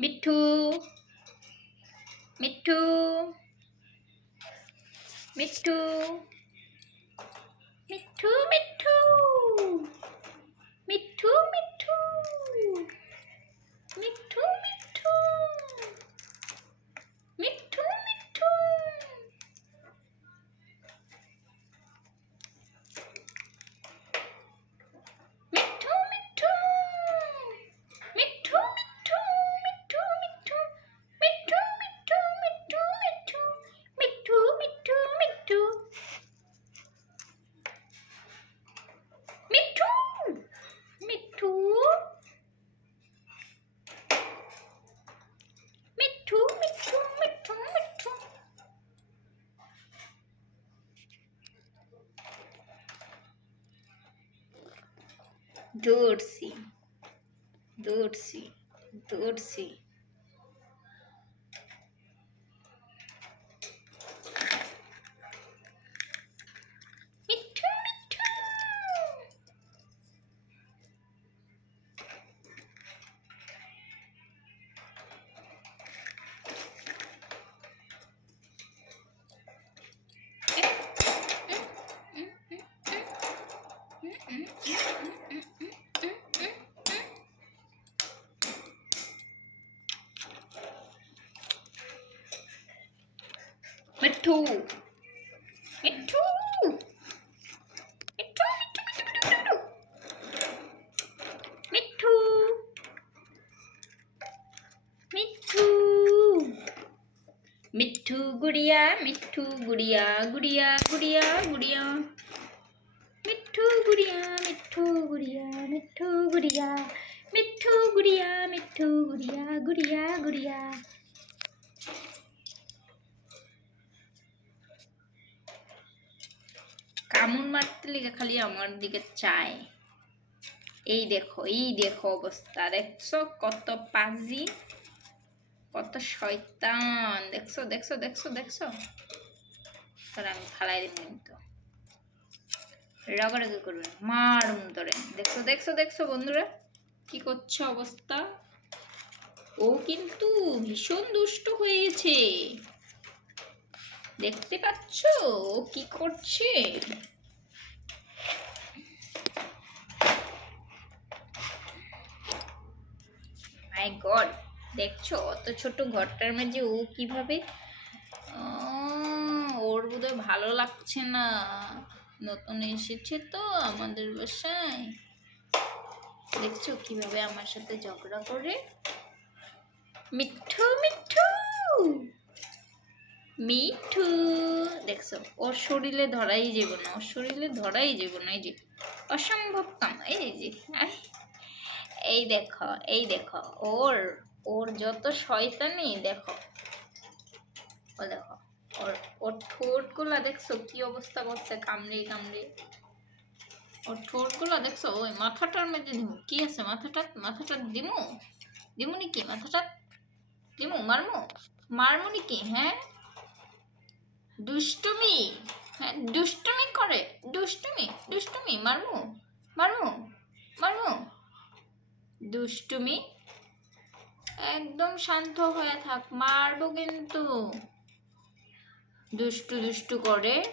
মিঠু মিঠু মিঠু মিঠু মিঠু মিঠু মিঠু মিঠু दूर सी दूर सी दूर सी। 미투. 미투. 미투 미투 미투 미투 미투 미투. 미투. 구리야 미투 구리야 구리야 구리야 구리야. 미투 구리야 미투 구리야 미투 구리야. 미투 구리야 미투 구리야 구리야 구리야. কামড় মারতে লেগে খালি আমার দিকে চায়। এই দেখো এই দেখো অবস্থা। দেখছ কত পাজি, কত শয়তান। দেখছ দেখছ দেখছ দেখছ? তোর আমি ফালাই দিব কিন্তু। রগারগি করবে মারুম তোরে দেখছ দেখছ দেখছ বন্ধুরা কি করছে অবস্থা? ও কিন্তু ভীষণ দুষ্ট হয়ে গেছে দেখতে পাচ্ছ? ও কি করছে? মাই গড দেখছ? অত ছোট ঘরটার মাঝে ও কীভাবে? ওর বোধহয় ভালো লাগছে না। নতুন এসেছে তো আমাদের বাসায়। দেখছ কীভাবে আমার সাথে ঝগড়া করে? মিঠু মিঠু! মিঠু! দেখছ ওর শরীরে ধরাই যাব না ওর শরীরে ধরাই যাব না এই যে। অসম্ভব কাম এই যে আহ, এই দেখো এই দেখো, ওর ওর যত শয়তানি, দেখো। ও দেখো, ওর ওর ঠোঁটগুলো দেখছ কি অবস্থা করছে, কামড়ে কামড়ে। ওর ঠোঁটগুলো দেখছ, ওই মাথাটার মধ্যে দিমু। কি আছে মাথাটা? মাথাটা দিমু? দিমুনি কি? মাথাটা দিমু? মারমু? মারমুনি কি? হ্যাঁ? দুষ্টুমি? হ্যাঁ দুষ্টুমি করে। দুষ্টুমি দুষ্টুমি। মারমু? মারমু? মারমু? দুষ্টুমি? একদম শান্ত হয়ে থাক, মারবো কিন্তু। দুষ্টু দুষ্টু করে।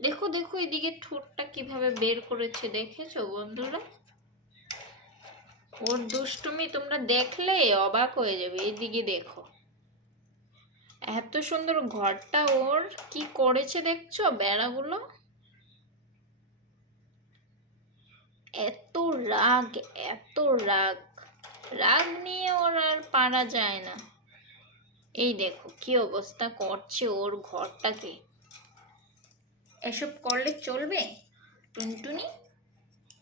দেখো দেখো, এদিকে ঠোঁটটা কীভাবে বের করেছে দেখেছ বন্ধুরা? ওর দুষ্টুমি তোমরা দেখলে অবাক হয়ে যাবে এইদিকে দেখো। এত সুন্দর ঘরটা ওর কি করেছে দেখছ বেড়াগুলো? এত রাগ এত রাগ। রাগ নিয়ে ওর আর পারা যায় না। এই দেখো কি অবস্থা করছে ওর ঘরটাকে। এসব করলে চলবে? টুনটুনি,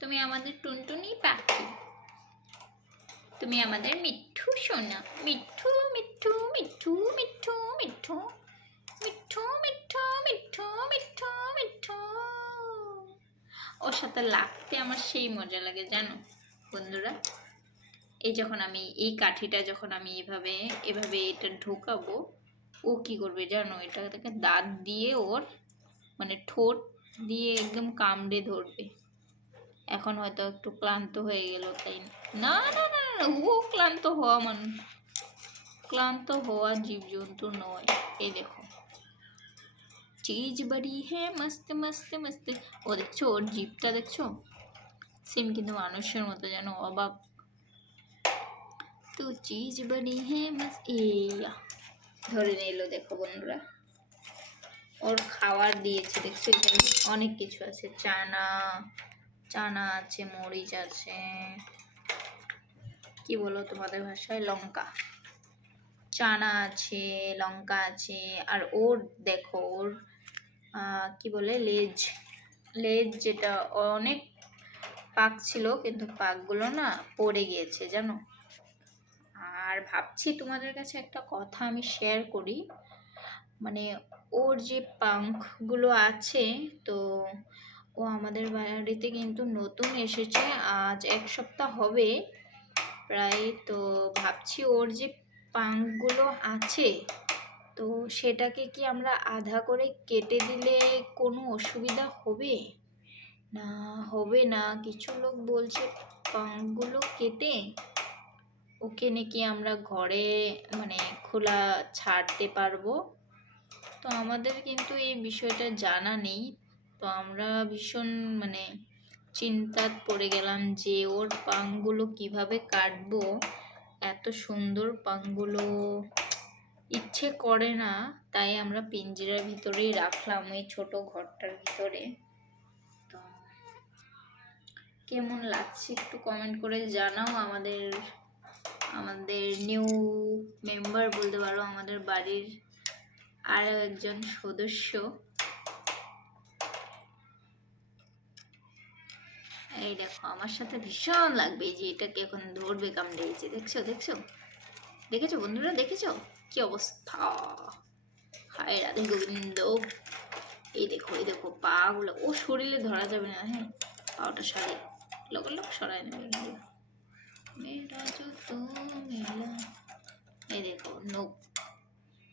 তুমি আমাদের টুনটুনি পাখি। তুমি আমাদের মিঠু সোনা। মিঠু মিঠু মিঠু মিঠু মিঠু। মিঠু মিঠু মিঠু মিঠু। ওর সাথে লাগতে আমার সেই মজা লাগে, জানো? বন্ধুরা, এই যখন আমি এই কাঠিটা যখন আমি এভাবে এভাবে এটা ঢোকাবো, ও কি করবে জানো? এটা থেকে দাঁত দিয়ে ওর মানে ঠোঁট দিয়ে একদম কামড়ে ধরবে। এখন হয়তো একটু ক্লান্ত হয়ে গেল, তাই না না না না, ও ক্লান্ত হওয়া মানুষ। ক্লান্ত হওয়া জীবজন্তু নয়। এই দেখো। চিজ বাড়ি হ্যাঁ মস্ত মস্ত মস্ত ও দেখছ ওর জিপটা দেখছ সেম কিন্তু মানুষের মতো যেন অবাক তো চিজ বাড়ি মস্ত এইয়া ধরে নিলো দেখো বন্ধুরা ওর খাবার দিয়েছে দেখছ এখানে অনেক কিছু আছে চানা চানা আছে মরিচ আছে কি বলো তোমাদের ভাষায় লঙ্কা চানা আছে লঙ্কা আছে আর ওর দেখো ওর কি বলে, লেজ লেজ যেটা অনেক পাক ছিল, কিন্তু পাকগুলো না পড়ে গিয়েছে, জানো? আর ভাবছি তোমাদের কাছে একটা কথা আমি শেয়ার করি। মানে ওর যে পাঙ্কগুলো আছে, তো ও আমাদের বাড়িতে কিন্তু নতুন এসেছে, আজ এক সপ্তাহ হবে প্রায়, তো ভাবছি ওর যে পাঙ্কগুলো আছে তো সেটাকে কি আমরা আধা করে কেটে দিলে কোনো অসুবিধা হবে? না হবে না। কিছু লোক বলছে পাঙ্কগুলো কেটে ওকে নাকি আমরা ঘরে মানে খোলা ছাড়তে পারব। তো আমাদের কিন্তু এই বিষয়টা জানা নেই। তো আমরা ভীষণ মানে চিন্তাত পড়ে গেলাম যে ওর পাংগুলো কীভাবে কাটবো? এত সুন্দর পাংগুলো ইচ্ছে করে না, তাই আমরা পিঞ্জিরার ভিতরেই রাখলাম ওই ছোট ঘরটার ভিতরে। তো কেমন লাগছে একটু কমেন্ট করে জানাও আমাদের আমাদের নিউ মেম্বার বলতে পারো, আমাদের বাড়ির আরও একজন সদস্য। এই দেখো, আমার সাথে ভীষণ লাগবে যে এটাকে এখন ধরবে কামড়েছে দেখছ দেখছ? দেখেছ বন্ধুরা? দেখেছ? কি অবস্থা? হায় রাধে গোবিন্দ। এই দেখো এই দেখো পা গুলো ও শরীরে ধরা যাবে না হ্যাঁ? পাওটা সারে। লোক লোক সরাই নেবে এই দেখো, নখ।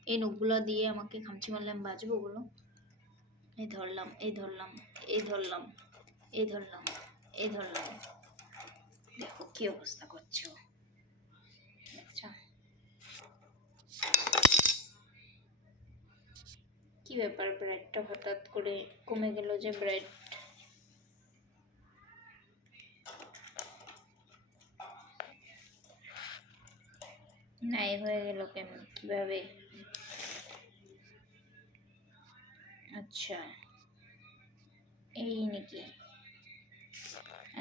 এই নখগুলো দিয়ে আমাকে খামচি মারলাম, বাজবো ওগুলো এই ধরলাম এই ধরলাম এই ধরলাম এই ধরলাম এই ধরলাম। দেখো কি অবস্থা করছ দেখছ কি ব্যাপার? ব্রেডটা হঠাৎ করে কমে গেল যে ব্রেড নাই হয়ে গেল কেমন কীভাবে? আচ্ছা এই নাকি।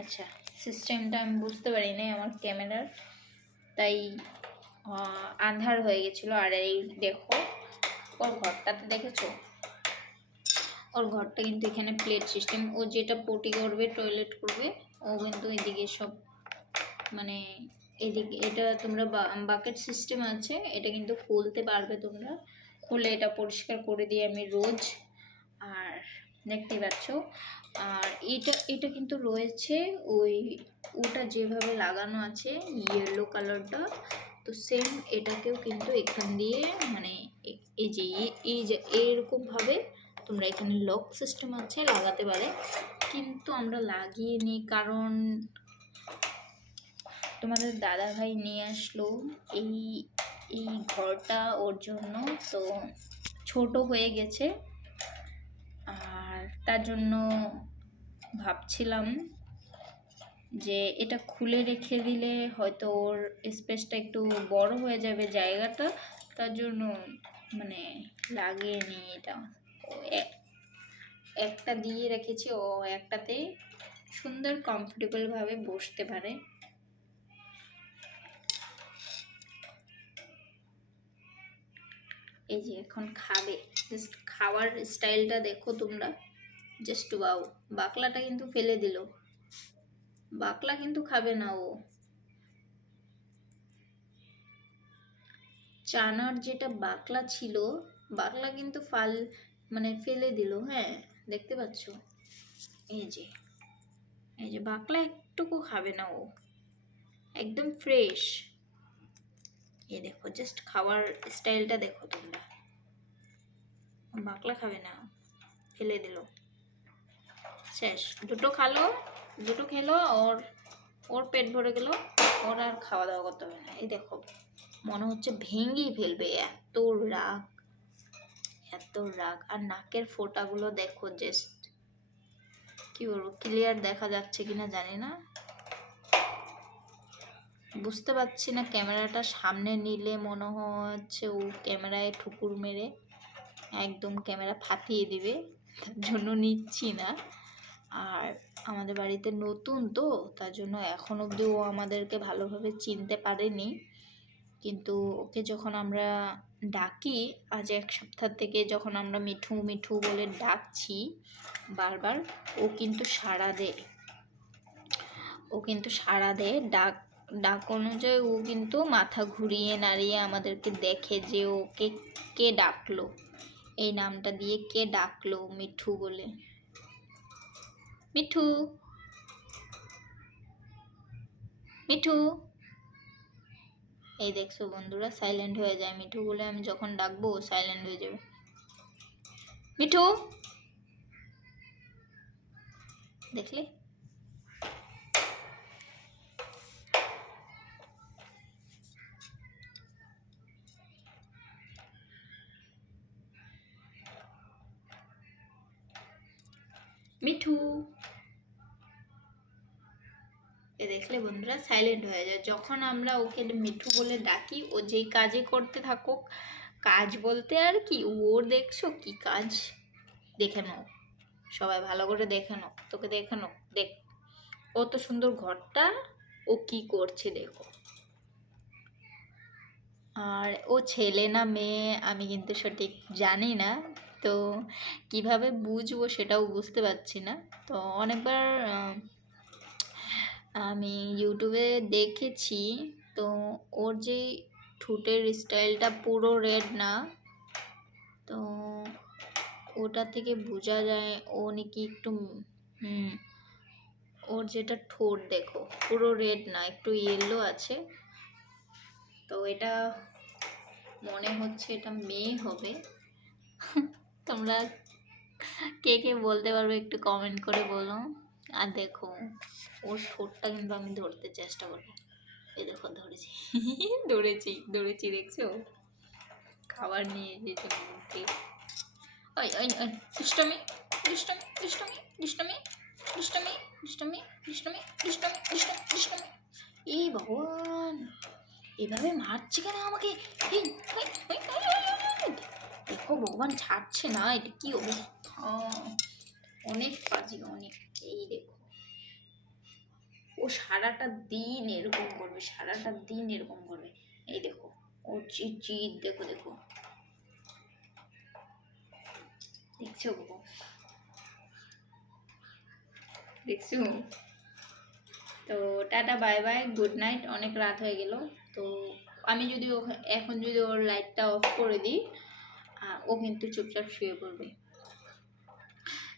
আচ্ছা সিস্টেমটা আমি বুঝতে পারি নাই আমার ক্যামেরার। তাই আন্ধার হয়ে গেছিল। আর এই দেখো ওর ঘরটাতে দেখেছ? ওর ঘরটা কিন্তু এখানে প্লেট সিস্টেম ও যেটা পটি করবে টয়লেট করবে, ও কিন্তু এদিকে সব মানে এদিকে, এটা তোমরা বাকেট সিস্টেম আছে, এটা কিন্তু খুলতে পারবে তোমরা। খুলে এটা পরিষ্কার করে দিই আমি রোজ। আর দেখতেই পাচ্ছ, আর এটা এটা কিন্তু রয়েছে ওই ওটা যেভাবে লাগানো আছে ইয়েলো কালারটা তো সেম এটাকেও কিন্তু এখান দিয়ে মানে এই যে এই যে এরকমভাবে তোমরা এখানে লক সিস্টেম আছে, লাগাতে পারে। কিন্তু আমরা লাগিয়ে নিই কারণ তোমাদের দাদা ভাই নিয়ে আসলো। এই এই ঘরটা ওর জন্য তো ছোট হয়ে গেছে। আর তার জন্য ভাবছিলাম যে এটা খুলে রেখে দিলে হয়তো ওর স্পেসটা একটু বড় হয়ে যাবে জায়গাটা। তার জন্য মানে লাগিয়ে নিই এটা একটা দিয়ে রেখেছি, ও একটাতে সুন্দর কমফোর্টেবলভাবে বসতে পারে। এই যে এখন খাবে জাস্ট খাওয়ার স্টাইলটা দেখো তোমরা। জাস্ট বাউ বাকলাটা কিন্তু ফেলে দিল। বাকলা কিন্তু খাবে না ও। চানার যেটা বাকলা ছিল, বাকলা কিন্তু ফাল মানে ফেলে দিল হ্যাঁ দেখতে পাচ্ছ? এই যে এই যে বাকলা একটুকু খাবে না ও, একদম ফ্রেশ এই দেখো জাস্ট খাওয়ার স্টাইলটা দেখো তোমরা। বাকলা খাবে না, ফেলে দিল। শেষ, দুটো খালো, দুটো খেলো, ওর ওর পেট ভরে গেল, ওর আর খাওয়া দাওয়া করতে হবে না। এই দেখো। মনে হচ্ছে ভেঙেই ফেলবে। এত রাগ এত রাগ। আর নাকের ফোঁটাগুলো দেখো জাস্ট কি বলব ক্লিয়ার দেখা যাচ্ছে কিনা জানি না। বুঝতে পারছি না ক্যামেরাটা সামনে নিলে মনে হচ্ছে ও ক্যামেরায় ঠুকুর মেরে একদম ক্যামেরা ফাটিয়ে দিবে, তার জন্য নিচ্ছি না। আর আমাদের বাড়িতে নতুন তো, তার জন্য এখন অবধি ও আমাদেরকে ভালোভাবে চিনতে পারেনি। কিন্তু ওকে যখন আমরা ডাকি, আজ এক সপ্তাহ থেকে যখন আমরা মিঠু মিঠু বলে ডাকছি বারবার, ও কিন্তু সাড়া দেয়। ও কিন্তু সাড়া দেয়। ডাক ডাক অনুযায়ী ও কিন্তু মাথা ঘুরিয়ে নাড়িয়ে আমাদেরকে দেখে যে ওকে কে ডাকলো। এই নামটা দিয়ে কে ডাকলো মিঠু বলে। মিঠু! মিঠু! এই দেখছ বন্ধুরা সাইলেন্ট হয়ে যায়। মিঠু বলে আমি যখন ডাকবো সাইলেন্ট হয়ে যাবে। মিঠু! দেখলে? মিঠু! দেখলে বন্ধুরা সাইলেন্ট হয়ে যায়। যখন আমরা ওকে মিঠু বলে ডাকি, ও যেই কাজে করতে থাকুক, কাজ বলতে আর কি ওর দেখছ কি কাজ? দেখে নাও। সবাই ভালো করে দেখে নাও। তোকে দেখে নাও। দেখ, কত সুন্দর ঘরটা, ও কি করছে দেখো। আর ও ছেলে না মেয়ে, আমি কিন্তু সঠিক জানি না। তো কীভাবে বুঝব সেটাও বুঝতে পারছি না। তো অনেকবার আমি ইউটিউবে দেখেছি, তো ওর যে ঠোঁটের স্টাইলটা পুরো রেড না, তো ওটা থেকে বোঝা যায় ও নাকি একটু ওর যেটা ঠোঁট দেখো, পুরো রেড না, একটু ইয়েলো আছে। তো এটা মনে হচ্ছে এটা মেয়ে হবে। তোমরা কে কে বলতে পারবে একটু কমেন্ট করে বলো। আর দেখো ওর ঠোঁটটা কিন্তু আমি ধরতে চেষ্টা করব এই দেখো ধরেছি ধরেছি ধরেছি দেখছ খাবার নিয়ে এসেছে মুখে ওই ওই ওই দুষ্টমি দুষ্টমি দুষ্টমি দুষ্টমি দুষ্টমি দুষ্টমি দুষ্টমি দুষ্টমি দুষ্টমি দুষ্টমি এই ভগবান এভাবে মারছে কেন আমাকে। দেখো ভগবান ছাড়ছে না এটা কি অবস্থা অনেক কাজে অনেক, এই দেখো। ও সারাটা দিন এরকম করবে, সারাটা দিন এরকম করবে। এই দেখো, ওর চিট দেখো দেখো। দেখছ দেখছ? তো tata, bye bye, good night, অনেক রাত হয়ে গেল। তো আমি যদি এখন যদি ওর লাইটটা অফ করে দিই ও কিন্তু চুপচাপ শুয়ে পড়বে।